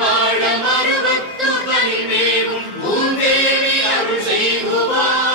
வாழ மறுவத்து தனிமேவும் பூந்தேவி அருள் செய்குவார்.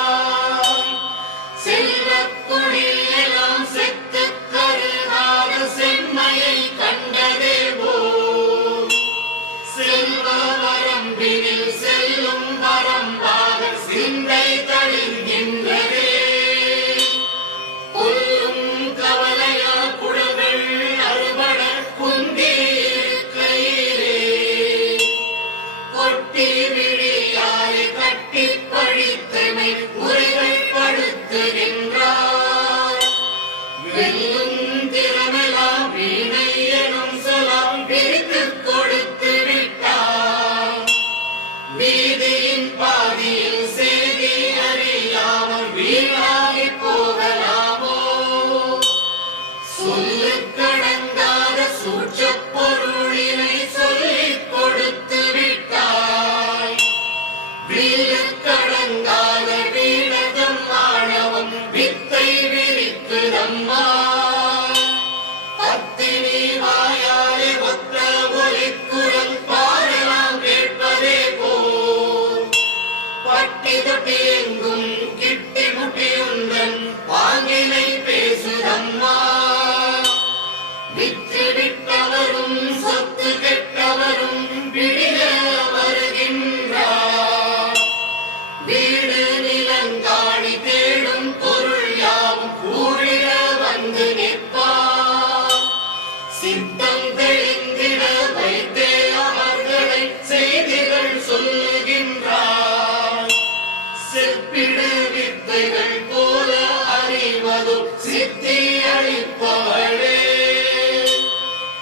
செப்பிடு வித்தைகள் போல அறிவதோ சித்தி அளிப்பவளே.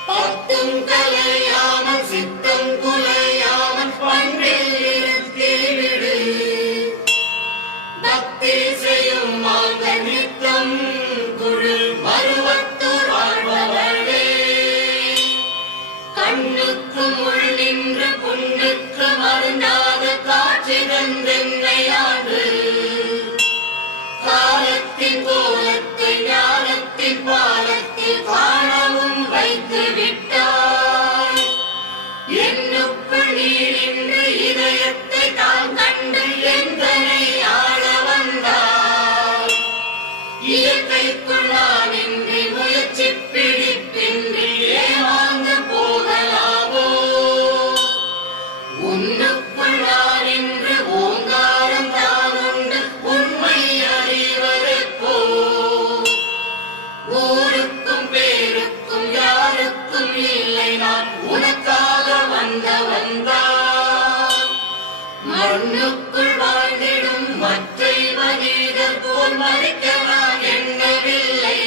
பத்தும் கலையாமல் சித்தம் குலையாமல் பண்பில் இருத்திவிடு. பக்தி செய்யும் மாந்த நித்தம் குழு மருவத்தூர் வாழ்பவளே. கண்ணுக்கு முள் நின்று புண்ணுக்கு மருந்தாத காட்சி தந்தென்னையாண்டு. காலத்தின் கோலத்தை ஞானத்தின் பாலத்தில் காணவும் வைத்து விட்டாய். என்னுக்குள் நீ நின்று இதயத்தை தான் கண்டு எந்தனை ஆள வந்தாய். இயற்கைக்குள் நான் இன்றி முயற்சி பிடிப்பின்றி ஏமாந்து போகலாமோ. உன்னுக்குள் நான் இன்று ஓங்காரம் தான் உண்டு உண்மை அறிவதற்கோ. ஊருக்கும் பேருக்கும் யாருக்கும் இல்லை நான் உனக்காக வந்தான். மண்ணுக்குள் வாழ்ந்திடும் மற்றை மனிதர் போல் மறிக்க நான் எண்ணவில்லை.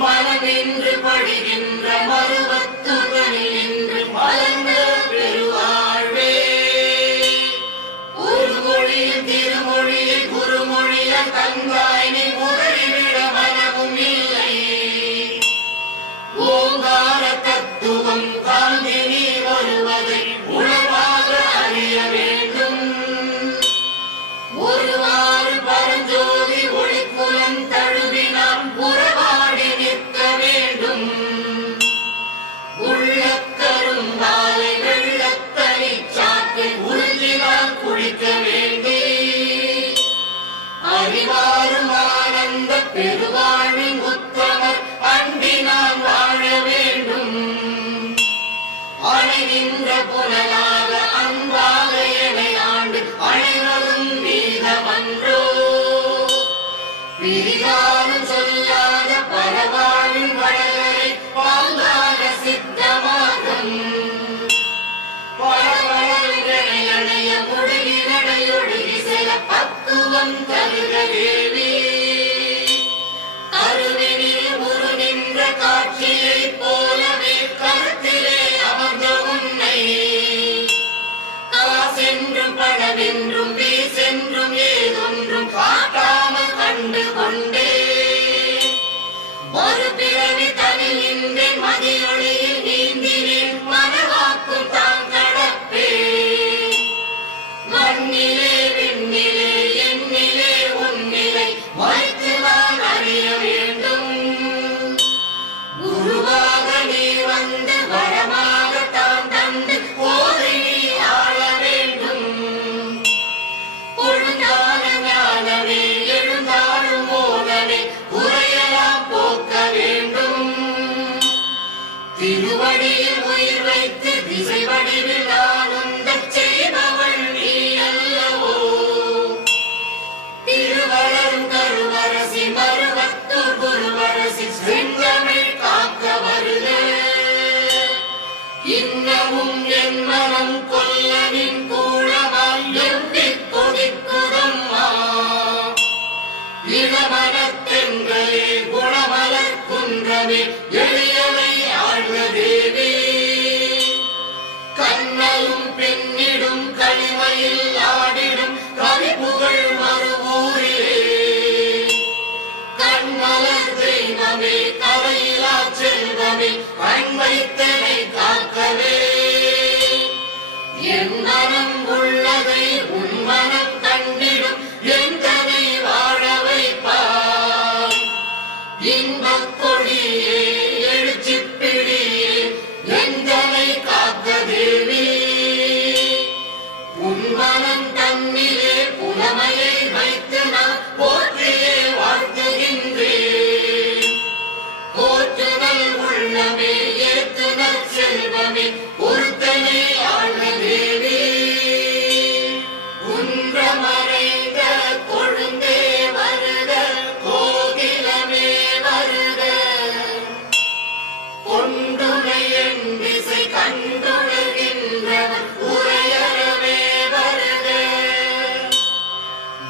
மனமென்று படுகின்ற மருவத்துதனில் என்று மலர்ந்த பெருவாழ்வே. ஒரு மொழியில் திருமொழியில் குருமொழியில் தந்தாய் நீ உதறிவிட மனமும் இல்லை. ஓங்கார தத்துவம் தாங்கி நீ வருவதை உணர்வாக அறிய வேண்டும். ஒருவாறு பரஞ்சோதி ஒளிக்குலம் தழுவினால் உறவாடி நிற்க வேண்டும். உள்ளக்கரும் வாழை வெள்ளத்தனி சாற்றை உறிஞ்சினால் குடிக்க வேண்டி. அறிவாரும் ஆனந்த பெருவாழ்வின் உத்தமர் அண்டி நான் வாழ வேண்டும். அணை நின்ற புனலாக அன்பாக எனை ஆண்டு அனைவரும் வீதமன்றோ. பிரிதாலும் சொல்லாத பரவாழின் வடகரை பாங்கான சித்தமாகும். பரவழங்கனை அணைய முடுகி நடையொடுகி சில பக்குவம் தருக தேவி. கருவினில் முரு நின்ற காட்சியைப் போலவே கருத்திலே அமர்ந்த உன்னை. காசென்றும் பணவென்றும் வீசென்றும் ஏதொன்றும் காட்டாமல் கண்டு கொண்டே. ஒரு பிறவி தனி நின்றேன் மதியொளியில் நீந்தினேன் மனவாக்கும் தான் கடப்பே. மண்ணிலே விண்ணிலே என்னிலே உன்னிலே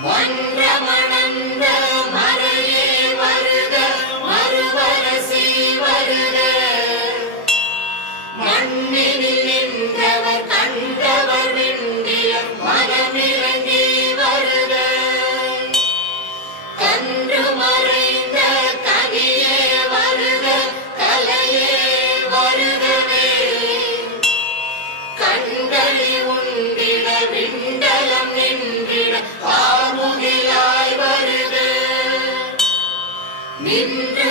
மன்றமணந்த மறையே வருக மறுவரசி வருக மண்ணினில் நின்றவர் கண்டவர் விண்டிய மனமிறங்கி வருக கன்று மறைந்த கனியே வருக கலையே வருகவே கண்களி உண்டிட விண்டலம் நின்றிட காமுகிலாய் வருக நின்று